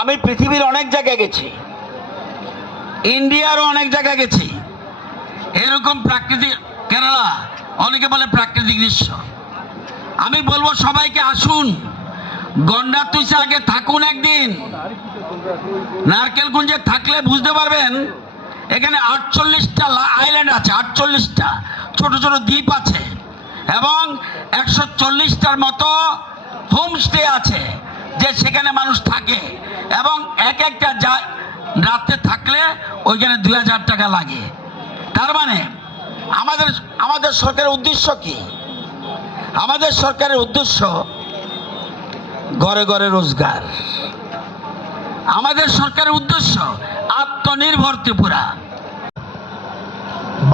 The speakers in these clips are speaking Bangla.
আমি পৃথিবীর অনেক জায়গায় গেছি, ইন্ডিয়ারও অনেক জায়গায় গেছি। এরকম প্রাকৃতিক, কেরালা অনেকে বলে প্রাকৃতিক দৃশ্য। আমি বলবো সবাইকে আসুন, গন্ডাতুইসে আগে থাকুন একদিন। নারকেলকুঞ্জে থাকলে বুঝতে পারবেন এখানে 48টা আইল্যান্ড আছে, 48টা ছোট ছোট দ্বীপ আছে এবং 140টার মতো হোমস্টে আছে, যে সেখানে মানুষ থাকে এবং এক একটা রাতে থাকলে ওইখানে 2000 টাকা লাগে। তার মানে আমাদের সরকারের উদ্দেশ্য কি? আমাদের সরকারের উদ্দেশ্য ঘরে ঘরে রোজগার। আমাদের সরকারের উদ্দেশ্য আত্মনির্ভর ত্রিপুরা।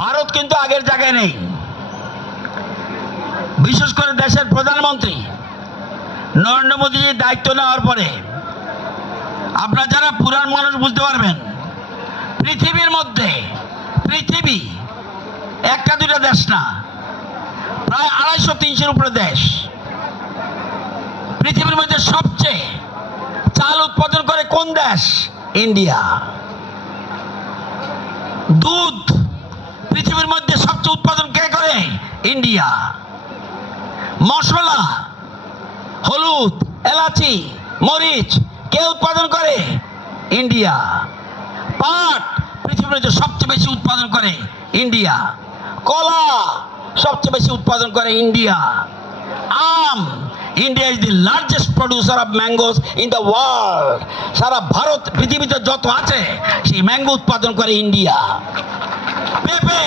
ভারত কিন্তু আগের জায়গায় নেই। বিশেষ করে দেশের প্রধানমন্ত্রী নরেন্দ্র মোদীজির দায়িত্ব নেওয়ার পরে আপনারা যারা পুরান মানুষ বুঝতে পারবেন, পৃথিবীর মধ্যে, পৃথিবী একটা দুটা দেশ না, প্রায় 250-300 উপরে দেশ। পৃথিবীর মধ্যে সবচেয়ে চাল উৎপাদন করে কোন দেশ? ইন্ডিয়া। দুধ পৃথিবীর মধ্যে সবচেয়ে উৎপাদন কে করে? ইন্ডিয়া। মশলা, হলুদ, এলাচি, মরিচ কে উৎপাদন করে? ইন্ডিয়া। পাট পৃথিবীর মধ্যে সবচেয়ে বেশি উৎপাদন করে ইন্ডিয়া। কলা সবচেয়ে বেশি উৎপাদন করে ইন্ডিয়া। আম, India is the largest producer of mangoes in the world. সারা ভারত পৃথিবীতে যত আছে সেই ম্যাঙ্গো উৎপাদন করে ইন্ডিয়া। পেঁপে,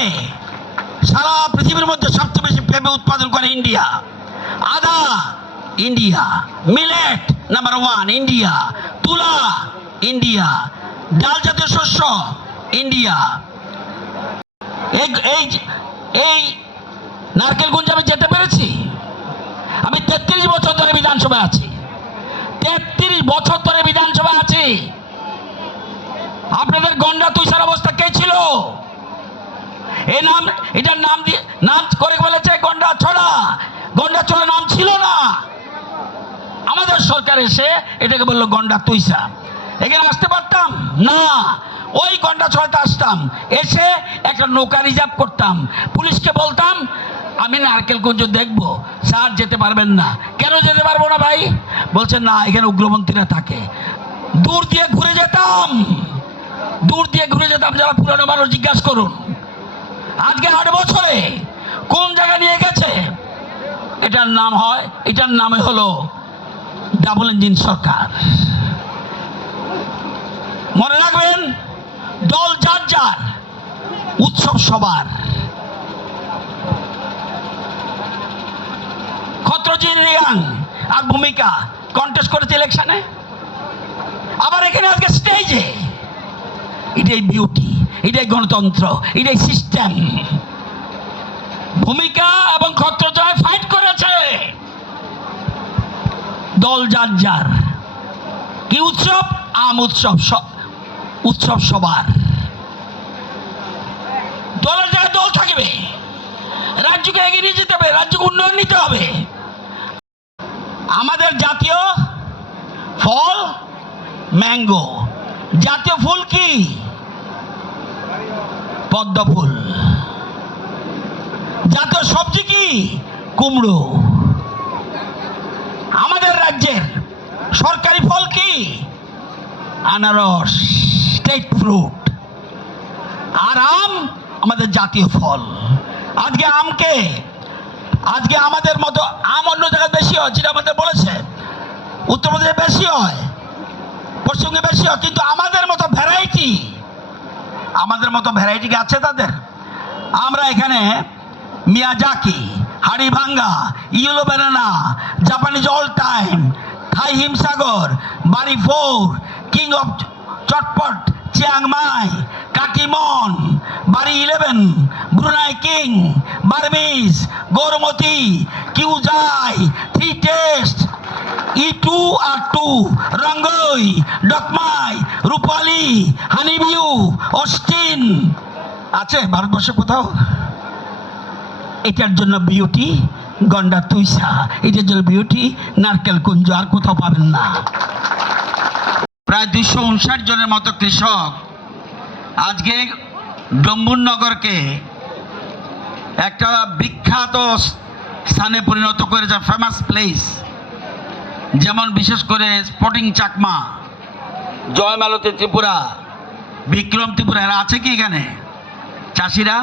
সারা পৃথিবীর মধ্যে সবচেয়ে বেশি পেঁপে উৎপাদন করে ইন্ডিয়া। আদা, ইন্ডিয়া। Millet number 1 India. তুলা, ইন্ডিয়া। ডাল জাতীয় শস্য, ইন্ডিয়া। এই নারকেলগঞ্জ আমি যেতে পেরেছি। আমি 33 বছর ধরে বিধানসভায় আছি, 33 বছর ধরে বিধানসভায় আছি। আপনাদের গন্ডাতুইসার অবস্থা কে ছিল? এই নাম, এটার নাম দিয়ে নাম করে বলেছে গন্ডাছড়া। গন্ডাছড়া নাম ছিল না। আমাদের সরকার এসে এটাকে বললো গন্ডাতুইসা। এখানে আসতে পারতাম না, ওই গন্ডাছড়াতে আসতাম, এসে একটা নৌকা রিজার্ভ করতাম, পুলিশকে বলতাম আমি নারকেলগঞ্জ দেখবো। স্যার যেতে পারবেন না। কেন যেতে পারবো না ভাই? বলছেন না, এখানে উগ্রপন্থীরা থাকে। দূর দিয়ে ঘুরে যেতাম, দূর দিয়ে ঘুরে যেতাম। যারা পুরানো মানুষ জিজ্ঞাসা করুন, আজকে 8 বছরে কোন জায়গা নিয়ে গেছে? এটার নাম হয়, এটার নামে হলো ডাবল ইঞ্জিন সরকার। মনে রাখবেন, দল যার যার, উৎসব সবার। খত্রজির রিয়াং আর ভূমিকা কন্টেস্ট করেছে ইলেকশনে, আবার এখানে আজকে স্টেজে। এটাই বিউটি, এটাই গণতন্ত্র, এটাই সিস্টেম। ভূমিকা এবং খত্রজয় ফাইট করেছে, দল যার যার। কি উৎসব? আম উৎসব, উৎসব সবার। দলের জায়গায় দল থাকবে, রাজ্যকে এগিয়ে নিয়ে যেতে হবে, রাজ্যকে উন্নয়ন নিতে হবে। আমাদের জাতীয় ফল ম্যাঙ্গো। জাতীয় ফুল কি? পদ্ম ফুল। জাতীয় সবজি কি? কুমড়ো। আমাদের রাজ্যের সরকারি ফল কি? আনারস, স্টেট ফ্রুট। আর আম আমাদের জাতীয় ফল। আজকে আমকে, আজকে আমাদের মতো আম অন্য জায়গায় বেশি হয়, যেটা আমাদের বলেছে উত্তরপ্রদেশে বেশি হয়, পশ্চিমবঙ্গে বেশি হয়, কিন্তু আমাদের মতো ভ্যারাইটি, আমাদের মতো ভ্যারাইটি আছে তাদের? আমরা এখানে Miyazaki, Haribhanga, yellow banana, Japanese all time, Thai Himsagar, Bari 4, king of চটপট, চিয়াংমাই, কাকিমন, Bari 11, Brunei king, Burmese, Gourmati, কিউজাই, 3 taste, E2 R2, Rangui, Dok Mai, Rupali, honeydew, Austin আছে ভারতবর্ষে কোথাও? এটার জন্য বিউটি গন্ডা তুইসা, এটার জন্য বিউটি নারকেল কুঞ্জ, আর কোথাও পাবেন না। প্রায় 259 জনের মতো কৃষক আজকে ডম্বুরনগরকে একটা বিখ্যাত স্থানে পরিণত করেছে, ফেমাস প্লেস। যেমন বিশেষ করে স্পটিং চাকমা, জয়মালতী ত্রিপুরা, বিক্রম ত্রিপুরা, এরা আছে কি এখানে? চাষিরা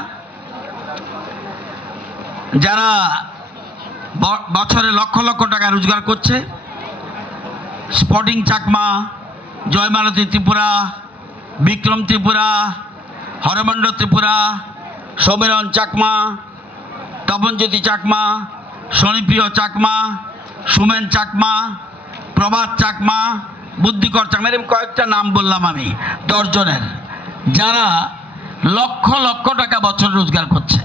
যারা বছরে লক্ষ লক্ষ টাকা রোজগার করছে, স্পটিং চাকমা, জয়মালতী ত্রিপুরা, বিক্রম ত্রিপুরা, হরমন্ড ত্রিপুরা, সমীরণ চাকমা, তপনজ্যোতি চাকমা, শনিপ্রিয় চাকমা, সুমেন চাকমা, প্রভাত চাকমা, বুদ্ধিকর চাকমা, এরকম কয়েকটা নাম বললাম আমি 10 জনের, যারা লক্ষ লক্ষ টাকা বছর রোজগার করছে।